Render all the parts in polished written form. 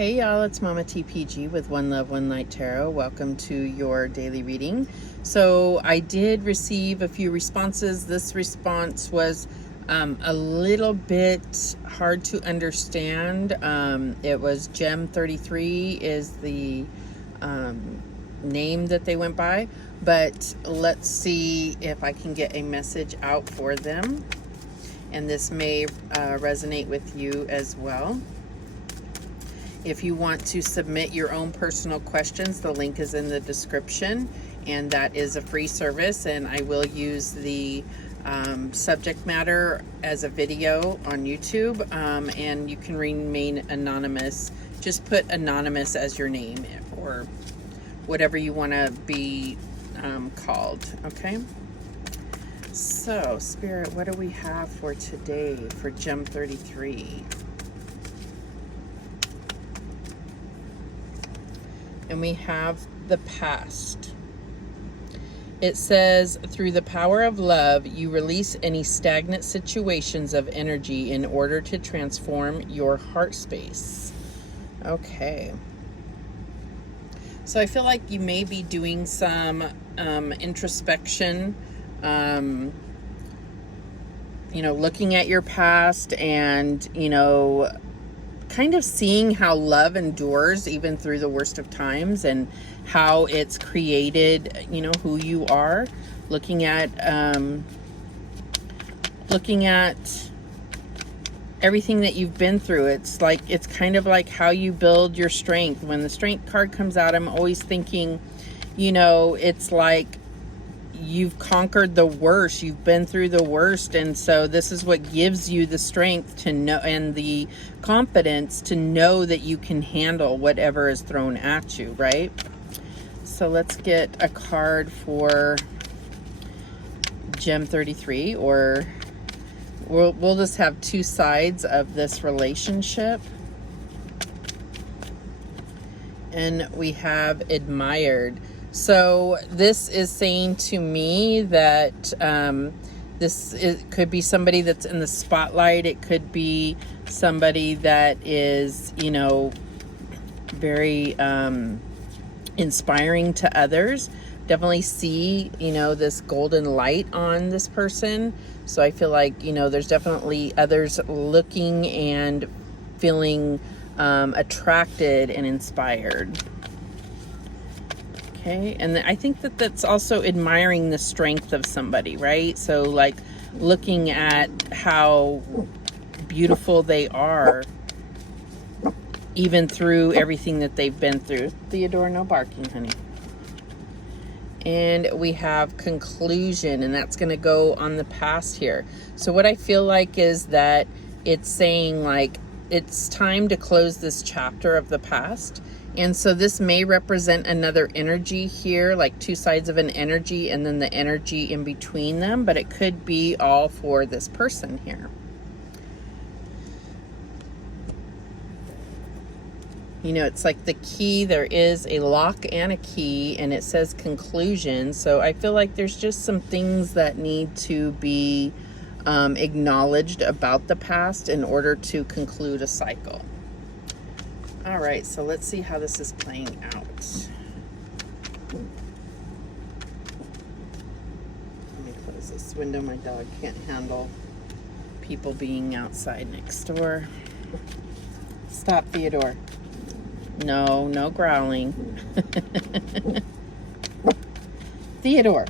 Hey y'all, it's Mama TPG with One Love, One Light Tarot. Welcome to your daily reading. So I did receive a few responses. This response was a little bit hard to understand. It was Gem33 is the name that they went by, but let's see if I can get a message out for them. And this may resonate with you as well. If you want to submit your own personal questions, the link is in the description, and that is a free service, and I will use the subject matter as a video on YouTube, and you can remain anonymous. Just put anonymous as your name or whatever you want to be called, okay? So, Spirit, what do we have for today for Gem 33? And we have the past. It says, through the power of love, you release any stagnant situations of energy in order to transform your heart space. Okay. So I feel like you may be doing some introspection, looking at your past and, kind of seeing how love endures even through the worst of times and how it's created, who you are. Looking at everything that you've been through. It's kind of like how you build your strength. When the strength card comes out, I'm always thinking, it's like you've conquered the worst, you've been through the worst, and so this is what gives you the strength to know and the confidence to know that you can handle whatever is thrown at you, right? So let's get a card for Gem 33, or we'll just have two sides of this relationship. And we have admired. So this is saying to me that it could be somebody that's in the spotlight. It could be somebody that is, very inspiring to others. Definitely see, this golden light on this person. So I feel like, there's definitely others looking and feeling attracted and inspired. Okay, and I think that that's also admiring the strength of somebody, right? So like looking at how beautiful they are even through everything that they've been through. Theodore, no barking, honey. And we have conclusion, and that's going to go on the past here. So what I feel like is that it's saying like it's time to close this chapter of the past. And so this may represent another energy here, like two sides of an energy and then the energy in between them, but it could be all for this person here. It's like the key, there is a lock and a key, and it says conclusion. So I feel like there's just some things that need to be acknowledged about the past in order to conclude a cycle. All right, so let's see how this is playing out. Let me close this window. My dog can't handle people being outside next door. Stop, Theodore. No growling. Theodore.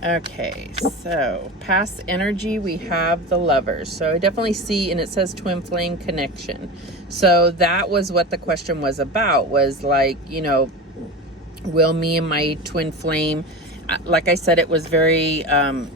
Okay, so past energy, we have the Lovers. So I definitely see, and it says twin flame connection. So that was what the question was about, was like, will me and my twin flame, like I said, it was very hard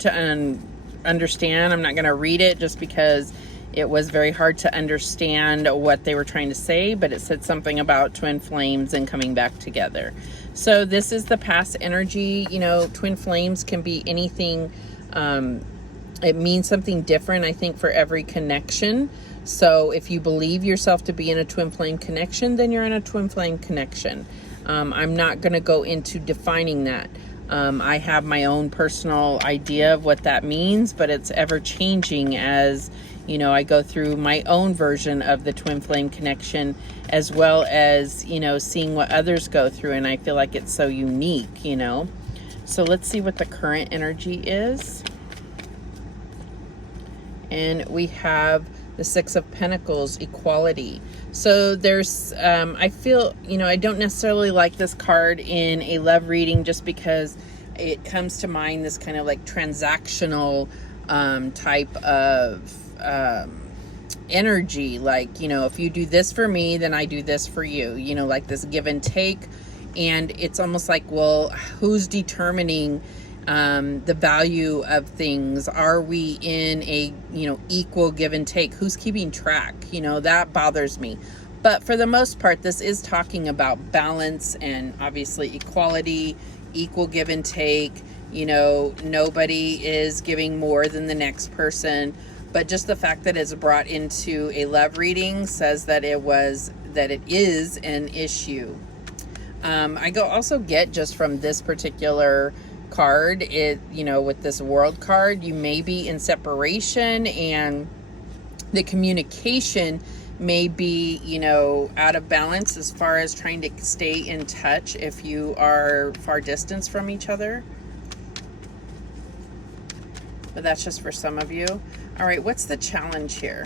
to understand. I'm not going to read it just because it was very hard to understand what they were trying to say, but it said something about twin flames and coming back together. So this is the past energy. Twin flames can be anything. It means something different, I think, for every connection. So if you believe yourself to be in a twin flame connection, then you're in a twin flame connection. I'm not going to go into defining that. I have my own personal idea of what that means, but it's ever changing as You know, I go through my own version of the twin flame connection, as well as, you know, seeing what others go through. And I feel like it's so unique, you know. So let's see what the current energy is. And we have the Six of Pentacles, equality. So there's, I feel, you know, I don't necessarily like this card in a love reading just because it comes to mind this kind of like transactional type of energy. Like, you know, if you do this for me, then I do this for you, you know, like this give and take. And it's almost like, well, who's determining the value of things? Are we in a, you know, equal give and take? Who's keeping track? You know, that bothers me. But for the most part, this is talking about balance and obviously equality, equal give and take. You know, nobody is giving more than the next person. But just the fact that it's brought into a love reading says that it is an issue. I also get just from this particular card, it, you know, with this world card, you may be in separation and the communication may be, you know, out of balance as far as trying to stay in touch if you are far distance from each other. But that's just for some of you. All right, what's the challenge here?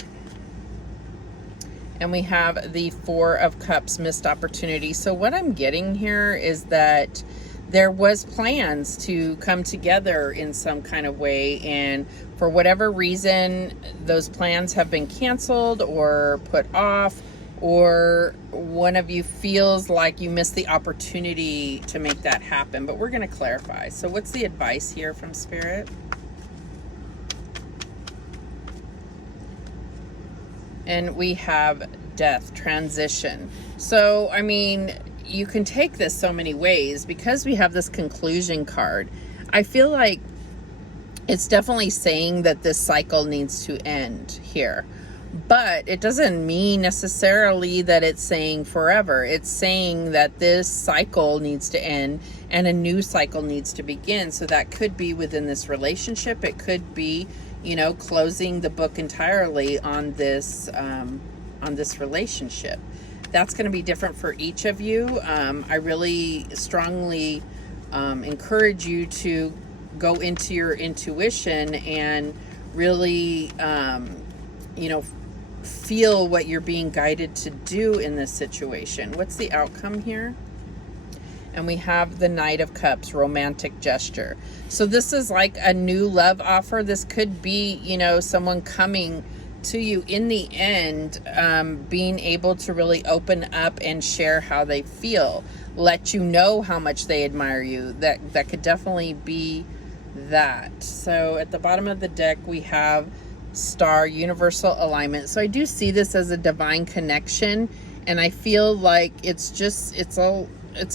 And we have the Four of Cups, missed opportunity. So what I'm getting here is that there was plans to come together in some kind of way, and for whatever reason, those plans have been canceled or put off, or one of you feels like you missed the opportunity to make that happen. But we're going to clarify. So what's the advice here from Spirit? And we have death, transition. So, I mean, you can take this so many ways because we have this conclusion card. I feel like it's definitely saying that this cycle needs to end here. But it doesn't mean necessarily that it's saying forever. It's saying that this cycle needs to end and a new cycle needs to begin. So that could be within this relationship. It could be, you know, closing the book entirely on this relationship. That's going to be different for each of you. I really strongly encourage you to go into your intuition and really, you know, feel what you're being guided to do in this situation. What's the outcome here? And we have the Knight of Cups, romantic gesture. So this is like a new love offer. This could be, you know, someone coming to you in the end, being able to really open up and share how they feel, let you know how much they admire you. That could definitely be that. So at the bottom of the deck, we have Star, universal alignment. So I do see this as a divine connection, and I feel like it's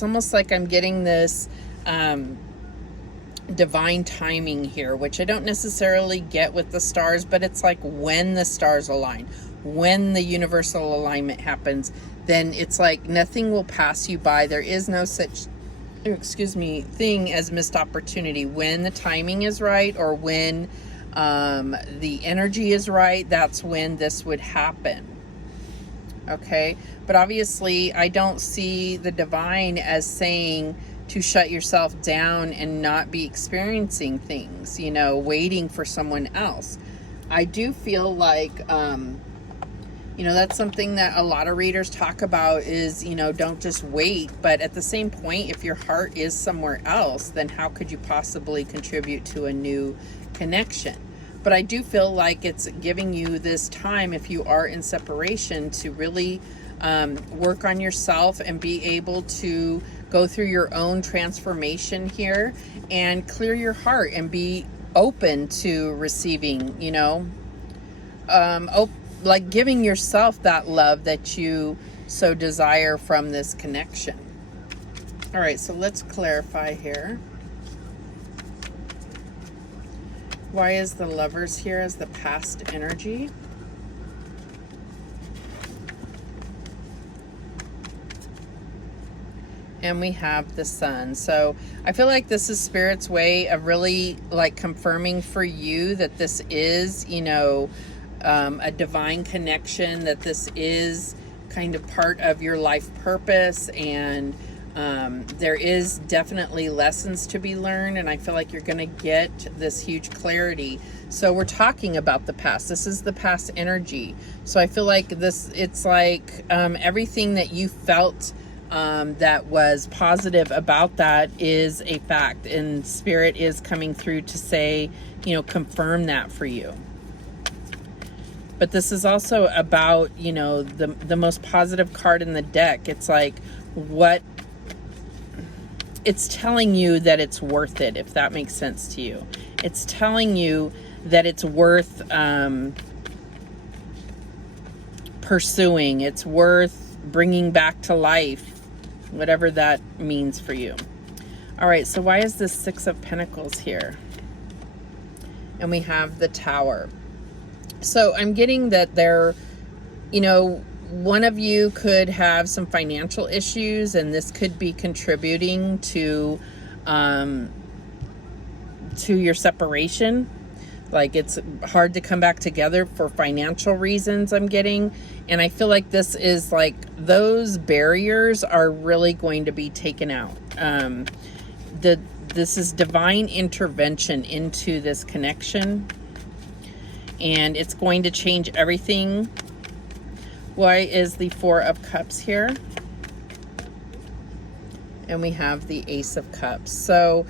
almost like I'm getting this divine timing here, which I don't necessarily get with the stars, but it's like when the stars align, when the universal alignment happens, then it's like nothing will pass you by. There is no such thing as missed opportunity. When the timing is right, or when the energy is right, that's when this would happen. Okay, but obviously I don't see the divine as saying to shut yourself down and not be experiencing things, you know, waiting for someone else. I do feel like, you know, that's something that a lot of readers talk about is, you know, don't just wait. But at the same point, if your heart is somewhere else, then how could you possibly contribute to a new connection? But I do feel like it's giving you this time, if you are in separation, to really work on yourself and be able to go through your own transformation here and clear your heart and be open to receiving, you know, like giving yourself that love that you so desire from this connection. All right, so let's clarify here. Why is the Lovers here as the past energy? And we have the Sun. So I feel like this is Spirit's way of really like confirming for you that this is, you know, a divine connection, that this is kind of part of your life purpose, and there is definitely lessons to be learned, and I feel like you're going to get this huge clarity. So we're talking about the past. This is the past energy. So I feel like this, it's like everything that you felt that was positive about that is a fact, and Spirit is coming through to say, you know, confirm that for you. But this is also about, you know, the most positive card in the deck. It's like, what it's telling you, that it's worth it, if that makes sense to you. It's telling you that it's worth pursuing. It's worth bringing back to life, whatever that means for you. All right, so why is this Six of Pentacles here? And we have the Tower. So I'm getting that there, you know, one of you could have some financial issues, and this could be contributing to your separation. Like, it's hard to come back together for financial reasons, I'm getting. And I feel like this is like, those barriers are really going to be taken out. This is divine intervention into this connection, and it's going to change everything. Why is the Four of Cups here? And we have the Ace of Cups. So,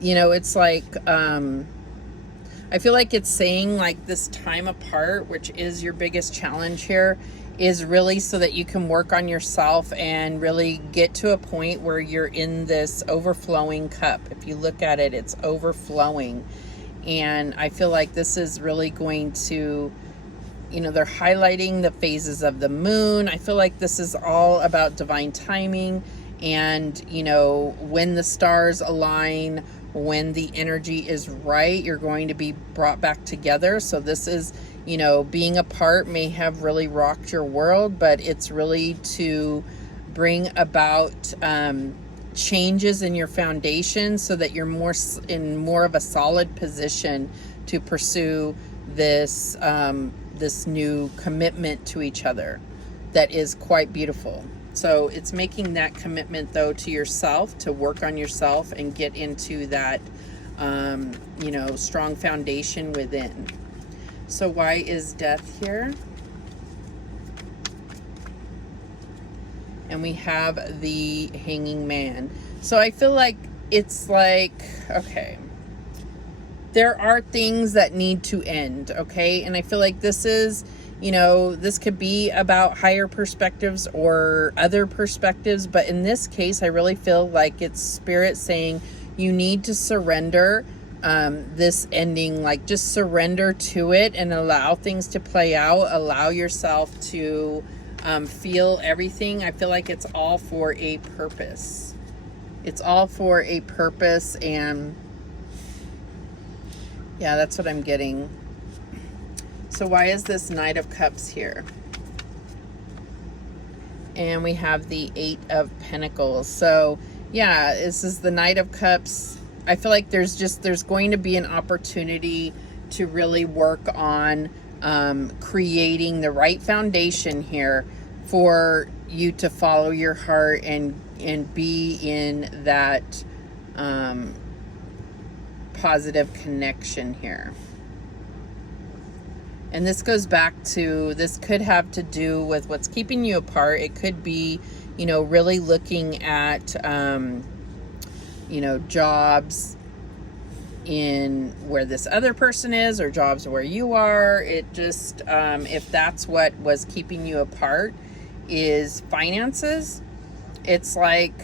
you know, it's like, I feel like it's saying, like, this time apart, which is your biggest challenge here, is really so that you can work on yourself and really get to a point where you're in this overflowing cup. If you look at it, it's overflowing. And I feel like this is really going to, you know, they're highlighting the phases of the moon. I feel like this is all about divine timing, and, you know, when the stars align, when the energy is right, you're going to be brought back together. So this is, you know, being apart may have really rocked your world, but it's really to bring about changes in your foundation so that you're more of a solid position to pursue this this new commitment to each other that is quite beautiful. So it's making that commitment, though, to yourself, to work on yourself and get into that you know, strong foundation within. So why is Death here? And we have the Hanging Man. So I feel like it's like, okay, there are things that need to end, okay? And I feel like this is, you know, this could be about higher perspectives or other perspectives, but in this case, I really feel like it's Spirit saying you need to surrender this ending, like, just surrender to it and allow things to play out, allow yourself to feel everything. I feel like it's all for a purpose. It's all for a purpose, and yeah, that's what I'm getting. So why is this Knight of Cups here? And we have the Eight of Pentacles. So yeah, this is the Knight of Cups. I feel like there's going to be an opportunity to really work on creating the right foundation here for you to follow your heart and be in that positive connection here. And this goes back to, this could have to do with what's keeping you apart. It could be, you know, really looking at, you know, jobs in where this other person is, or jobs where you are. It just, if that's what was keeping you apart, is finances. It's like,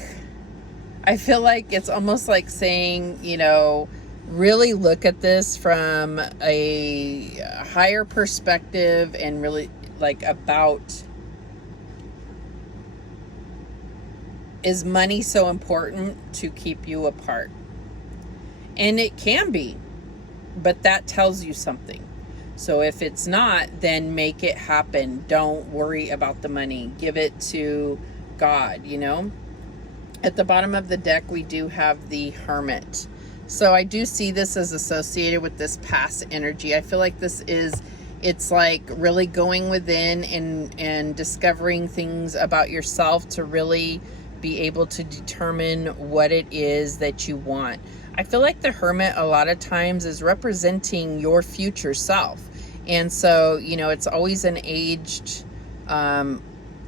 I feel like it's almost like saying, you know, really look at this from a higher perspective, and really, like, about, is money so important to keep you apart? And it can be, but that tells you something. So if it's not, then make it happen. Don't worry about the money. Give it to God, you know? At the bottom of the deck, we do have the Hermit. So I do see this as associated with this past energy. I feel like this is, It's like really going within and discovering things about yourself to really be able to determine what it is that you want. I feel like the Hermit a lot of times is representing your future self. And so, you know, it's always an aged,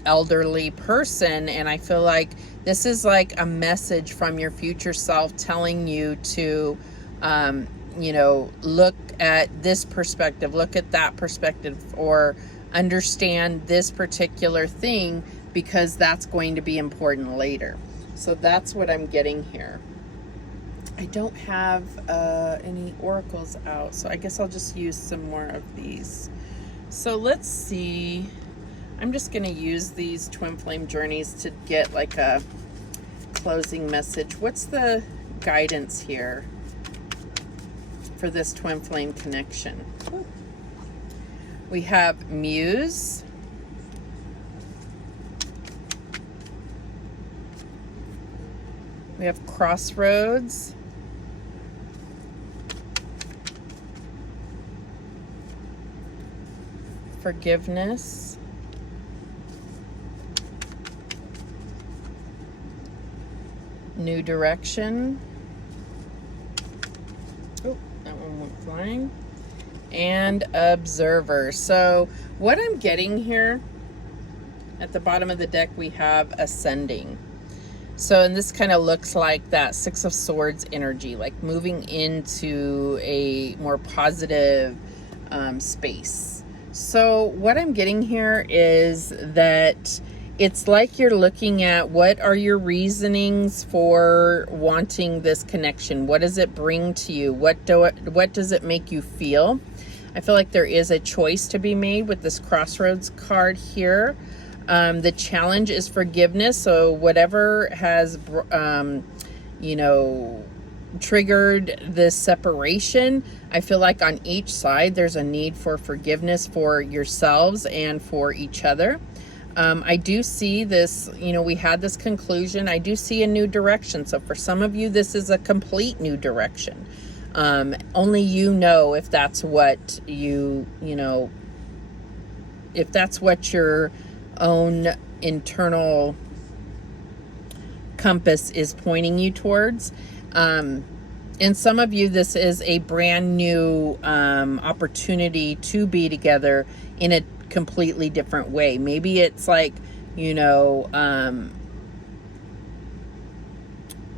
elderly person. And I feel like this is like a message from your future self telling you to, you know, look at this perspective, look at that perspective, or understand this particular thing, because that's going to be important later. So that's what I'm getting here. I don't have any oracles out, so I guess I'll just use some more of these. So let's see. I'm just going to use these twin flame journeys to get like a closing message. What's the guidance here for this twin flame connection? We have Muse. We have Crossroads. Forgiveness. New Direction. Oh, that one went flying. And Observer. So what I'm getting here, at the bottom of the deck, we have Ascending. So, and this kind of looks like that Six of Swords energy, like moving into a more positive space. So what I'm getting here is that it's like you're looking at what are your reasonings for wanting this connection? What does it bring to you? What does it make you feel? I feel like there is a choice to be made with this Crossroads card here. The challenge is forgiveness. So whatever has, you know, triggered this separation, I feel like on each side there's a need for forgiveness for yourselves and for each other. I do see this, you know, we had this conclusion. I do see a new direction. So for some of you, this is a complete new direction. Only you know if that's what you know, if that's what your own internal compass is pointing you towards. And some of you, this is a brand new opportunity to be together in a completely different way. Maybe it's like, you know,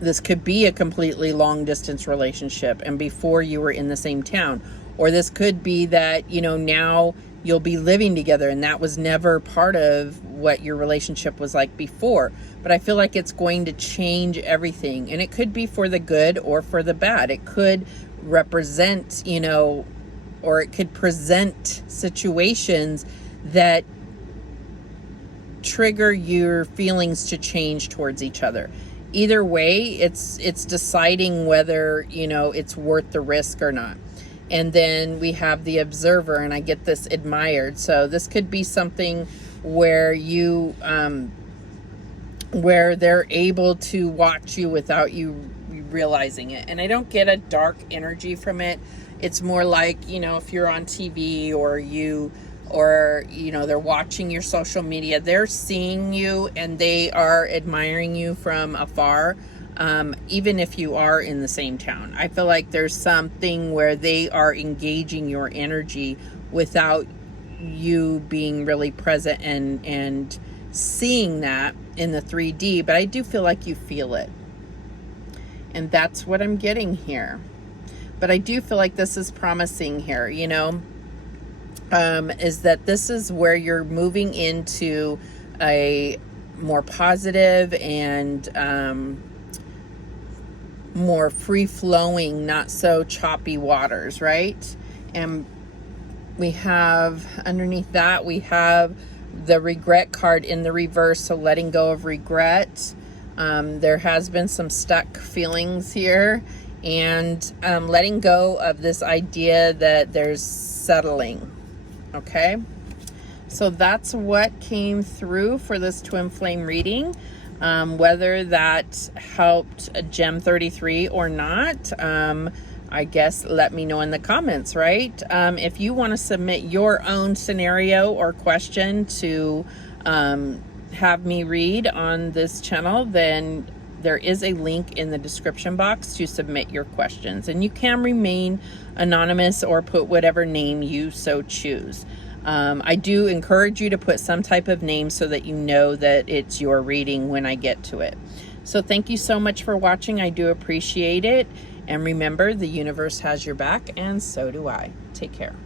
this could be a completely long distance relationship and before you were in the same town. Or this could be that, you know, now you'll be living together and that was never part of what your relationship was like before. But I feel like it's going to change everything, and it could be for the good or for the bad. It could represent, you know, or it could present situations that trigger your feelings to change towards each other. Either way, it's deciding whether, you know, it's worth the risk or not. And then we have the Observer, and I get this Admired. So this could be something where you, where they're able to watch you without you realizing it. And I don't get a dark energy from it. It's more like, you know, if you're on TV or you know, they're watching your social media, they're seeing you and they are admiring you from afar. Even if you are in the same town, I feel like there's something where they are engaging your energy without you being really present and seeing that in the 3D, but I do feel like you feel it. And that's what I'm getting here. But I do feel like this is promising here, you know, is that this is where you're moving into a more positive and more free-flowing, not so choppy waters, right? And we have, underneath that, we have the Regret card in the reverse, so letting go of regret. There has been some stuck feelings here, and letting go of this idea that there's settling, okay? So that's what came through for this twin flame reading. Whether that helped Gem 33 or not, I guess let me know in the comments, right? If you want to submit your own scenario or question to have me read on this channel, then there is a link in the description box to submit your questions. And you can remain anonymous or put whatever name you so choose. I do encourage you to put some type of name so that you know that it's your reading when I get to it. So thank you so much for watching. I do appreciate it. And remember, the universe has your back, and so do I. Take care.